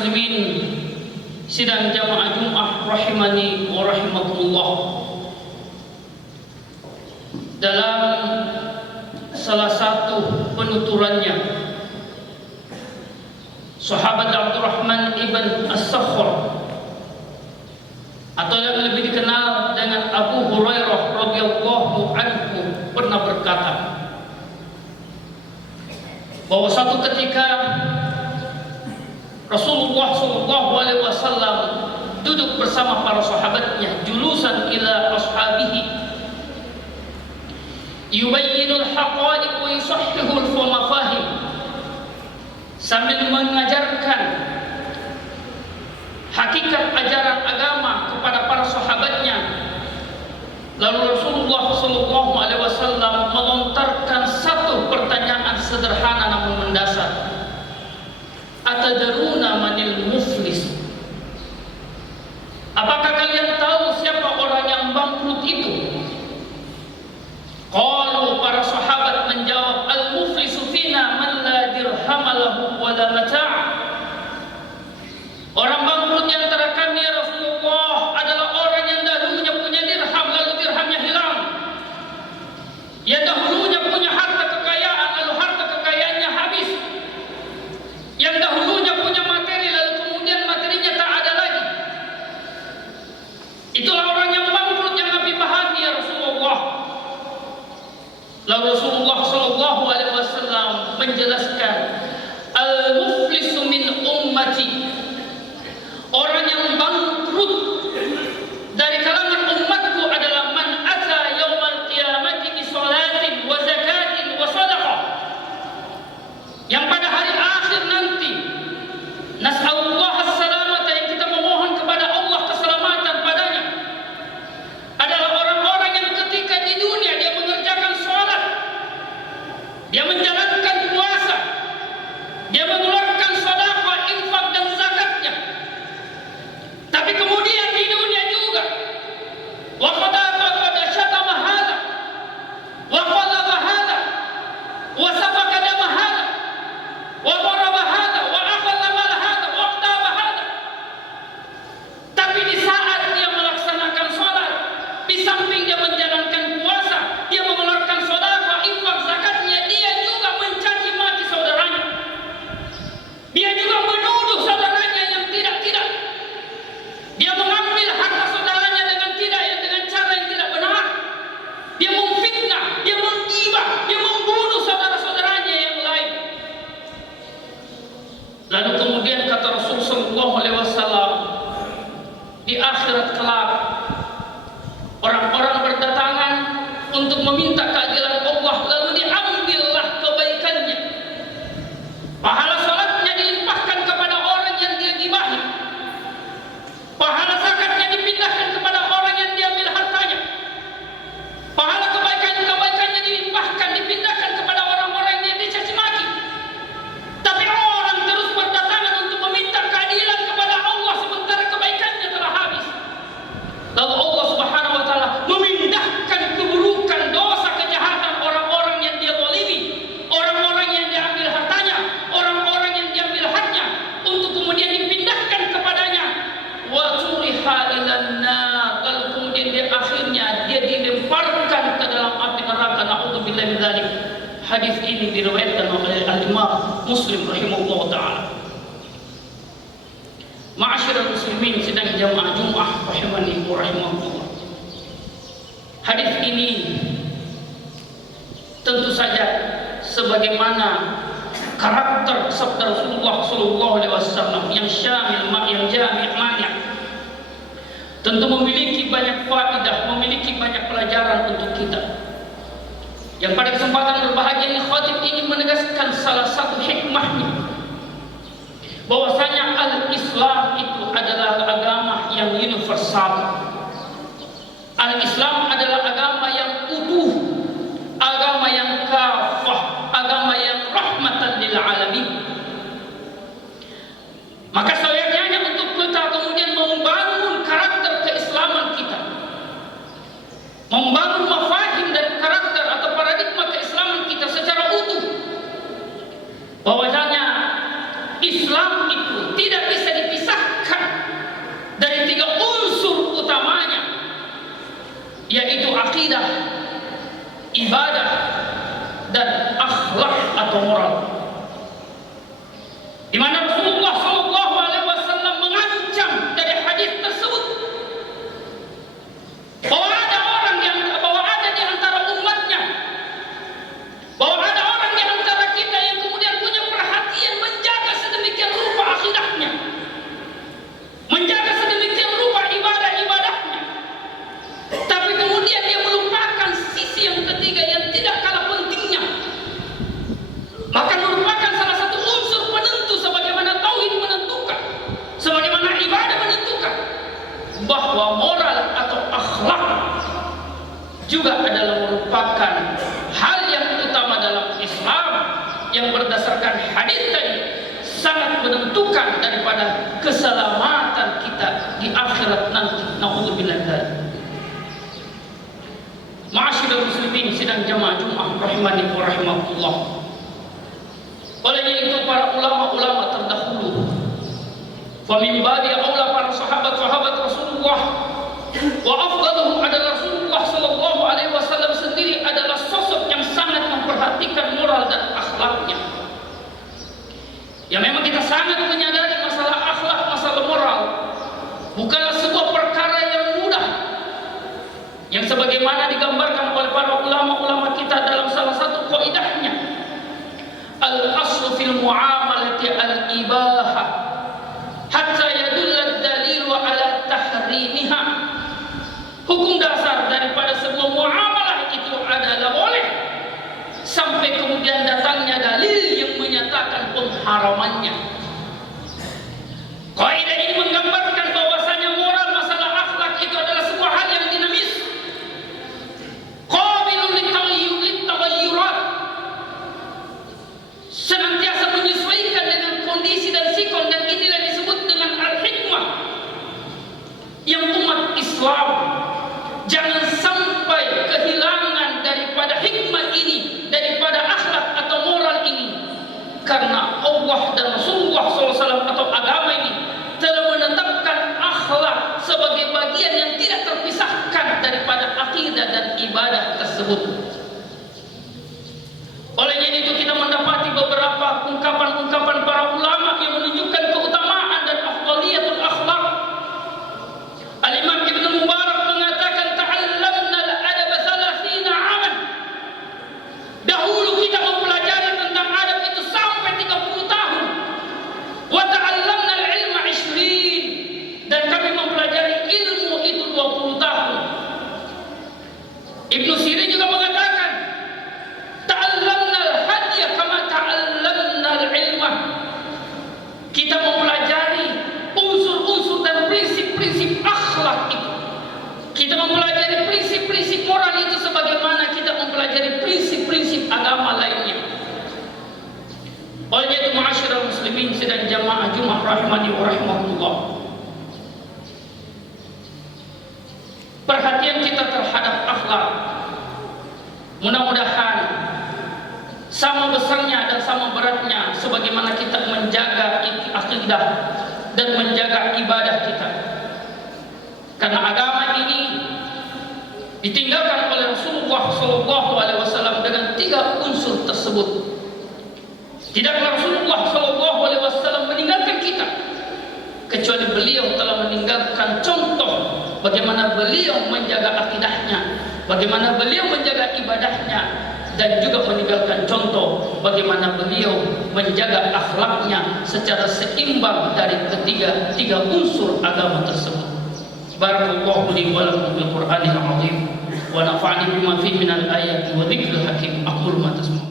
muslimin sidang jamaah Jumat rahimani wa rahimakumullah. Dalam salah satu penuturannya, sahabat Abdurrahman ibn As-Sakhr atau yang lebih dikenal dengan Abu Hurairah radhiyallahu anhu pernah berkata bahwa satu ketika Rasulullah SAW duduk bersama para sahabatnya, julusan ila ashabihi yubayyinul haqa'iq wa yusahhihul mafahim, sambil mengajarkan hakikat ajaran agama kepada para sahabatnya. Lalu Rasulullah SAW melontarkan satu pertanyaan sederhana namun mendasar. Atadaruna manil muflis? Apakah kalian tahu siapa orang yang bangkrut itu? Qalu, para sahabat menjawab, al-muflisu fina man la dirhama lahu wa la mata'. Orang bangkrut di antara kami ya Rasulullah adalah orang yang dahulunya punya dirham lalu dirhamnya hilang. Yang dahulunya punya harta kekayaan lalu harta kekayaannya habis. Yang dahulunya punya materi lalu kemudian materinya tak ada lagi. Itulah orang yang bangkrut yang Nabi pahami ya Rasulullah. Lalu Rasulullah SAW menjelaskan, al-muflisu min ummati, orang yang bangkrut dari kalangan umatku adalah man ata yaumal qiyamati bi salatin wa zakatin wa sadaqah, yang pada hari akhir nanti, nas'alullah as-salamata, yang kita memohon kepada Allah keselamatan padanya, adalah orang-orang yang ketika di dunia dia mengerjakan salat, dia menjalankan puasa, dia mengeluarkan sedekah, infak dan zakatnya, tapi kemudian di dunia juga wa qad syatama hadza wa qadha hadza wa safaka dama hadza wa daraba hadza wa akhadha mal hadza wa aqtaba hadza. Tapi di saat dia melaksanakan salat, di samping dia menjalankan puasa, dia mengeluarkan sedekah, infak, zakatnya, dia juga mencaci maki saudaranya. Dia juga menuduh saudaranya yang tidak-tidak. Dia mengambil harta saudaranya dengan cara yang tidak benar. Dia memfitnah, dia menggibah, dia membunuh saudara-saudaranya yang lain. Lalu kemudian kata Rasulullah SAW, di akhirat kelak orang-orang berdatangan untuk meminta keadilan Allah, lalu diambillah kebaikannya. Pahala salatnya dilimpahkan kepada orang yang dia gibahi. Pahala zakatnya dipindahkan kepada orang yang diambil hartanya. Pahala kebaikannya dilimpahkan, dipindahkan kepada orang-orang yang dicaci maki. Tapi orang terus berdatangan untuk meminta keadilan kepada Allah sementara kebaikannya telah habis. Lalu Allah Subhanahu wa taala memindahkan keburukan, dosa, kejahatan orang-orang yang dia zalimi, orang-orang yang diambil hartanya, orang-orang yang diambil haknya, untuk kemudian dipindahkan kepadanya. Wa turiha ilan nar, lalu kemudian dia akhirnya dia dilemparkan ke dalam api neraka. Na'udzubillahi min dzalik. Hadis ini diriwayatkan oleh Al-Imam Muslim rahimahullah taala. Ma'asyiral muslimin sidang jamaah Jumat rahimani wa rahimakumullah. Hadis ini tentu saja sebagaimana karakter sabda Rasulullah SAW yang syamil, yang jami', mani', tentu memiliki banyak faedah, memiliki banyak pelajaran untuk kita. Yang pada kesempatan berbahagia ini, khatib ini menegaskan salah satu hikmahnya, bahwasanya al-Islam itu adalah agama yang universal. Al-Islam adalah agama yang utuh, agama yang kafah, agama yang rahmatan lil alamin. Maka seyogyanya untuk kita kemudian membangun karakter keislaman kita, membangun mafahim dan karakter atau paradigma keislaman kita secara utuh, bahwasanya Islam itu tidak bisa akidah, ibadah, dan akhlak atau moral. Di mana Rasulullah SAW mengancam dari hadis tersebut bahwa ada di antara umatnya, bahwa ada orang di antara kita yang kemudian punya perhatian menjaga sedemikian rupa akidahnya, menjaga sedemikian rupa ibadah-ibadahnya, tapi kemudian dia melupakan sisi yang ketiga yang tidak kalah pentingnya, maka merupakan salah satu unsur penentu sebagaimana tauhid menentukan, sebagaimana ibadah menentukan, bahwa moral atau akhlak juga adalah merupakan hal yang utama dalam Islam yang berdasarkan hadis tadi sangat menentukan daripada keselamatan kita di akhirat nanti. Nauzubillah dzalik. Ma'asyiral muslimin sidang jamaah Jumat rahimani wa rahimakumullah. Olehnya itu para ulama-ulama terdahulu, fa min babi aula para sahabat Rasulullah, wa afdaluhum adalah Rasulullah sallallahu alaihi wasallam sendiri adalah sosok yang sangat memperhatikan moral dan akhlaknya. Ya memang kita sangat menyadari masalah akhlak, masalah moral bukanlah sebuah perkara yang mudah, yang sebagaimana digambarkan oleh para ulama-ulama kita dalam salah satu kaidahnya, al-aslu fil muamalati al-ibahah hatta yadulla ad-dalilu ala tahrimiha. Hukum dasar daripada sebuah muamalah itu adalah boleh sampai kemudian datangnya dalil yang menyatakan pengharamannya. Kaidah ini menggambarkan bahwasanya moral, masalah akhlak itu adalah sebuah hal yang dinamis, qabilun litaghayyurat, senantiasa menyesuaikan dengan kondisi dan sikon, dan inilah disebut dengan al-hikmah, yang umat Islam jangan sampai kehilangan daripada hikmah ini, daripada akhlak atau moral ini, karena Allah dan Rasulullah SAW atau agama ini telah menetapkan akhlak sebagai bagian yang tidak terpisahkan daripada akidah dan ibadah tersebut. Olehnya itu kita mendapati beberapa ungkapan-ungkapan para ulama yang menunjukkan keutamaan dan afdaliyatul akhlak. Al-Imam Ibn Mubarak mengatakan ta'allamna al-adab 30 aman. Dahulu kita mempelajari tentang adab itu sampai 30 tahun. Wa ta'allamna al-ilma 20, dan kami mempelajari ilmu itu 20 tahun. Ibnu Sirin juga mengatakan ta'allamna al-hadya kama ta'allamna al-ilma. Kita mempelajari unsur-unsur dan prinsip-prinsip akhlak itu. Kita mempelajari prinsip-prinsip moral itu sebagaimana kita mempelajari prinsip-prinsip agama lainnya. Oleh itu ma'asyiral muslimin sidang jamaah Jumat rahimani wa rahimakumullah, perhatian kita terhadap akhlak mudah-mudahan sama besarnya dan sama beratnya sebagaimana kita menjaga akidah dan menjaga ibadah kita. Karena agama ini ditinggalkan oleh Rasulullah SAW dengan 3 unsur tersebut. Tidaklah Rasulullah SAW meninggalkan kita kecuali beliau telah meninggalkan contoh bagaimana beliau menjaga akidahnya, bagaimana beliau menjaga ibadahnya, dan juga meninggalkan contoh bagaimana beliau menjaga akhlaknya secara seimbang dari tiga unsur agama tersebut. Barakallahu li wa lakum bil Qur'anil azim wa nafa'ani bima fihi minal ayati wa dzikril hakim. Aqulu ma tasma'un.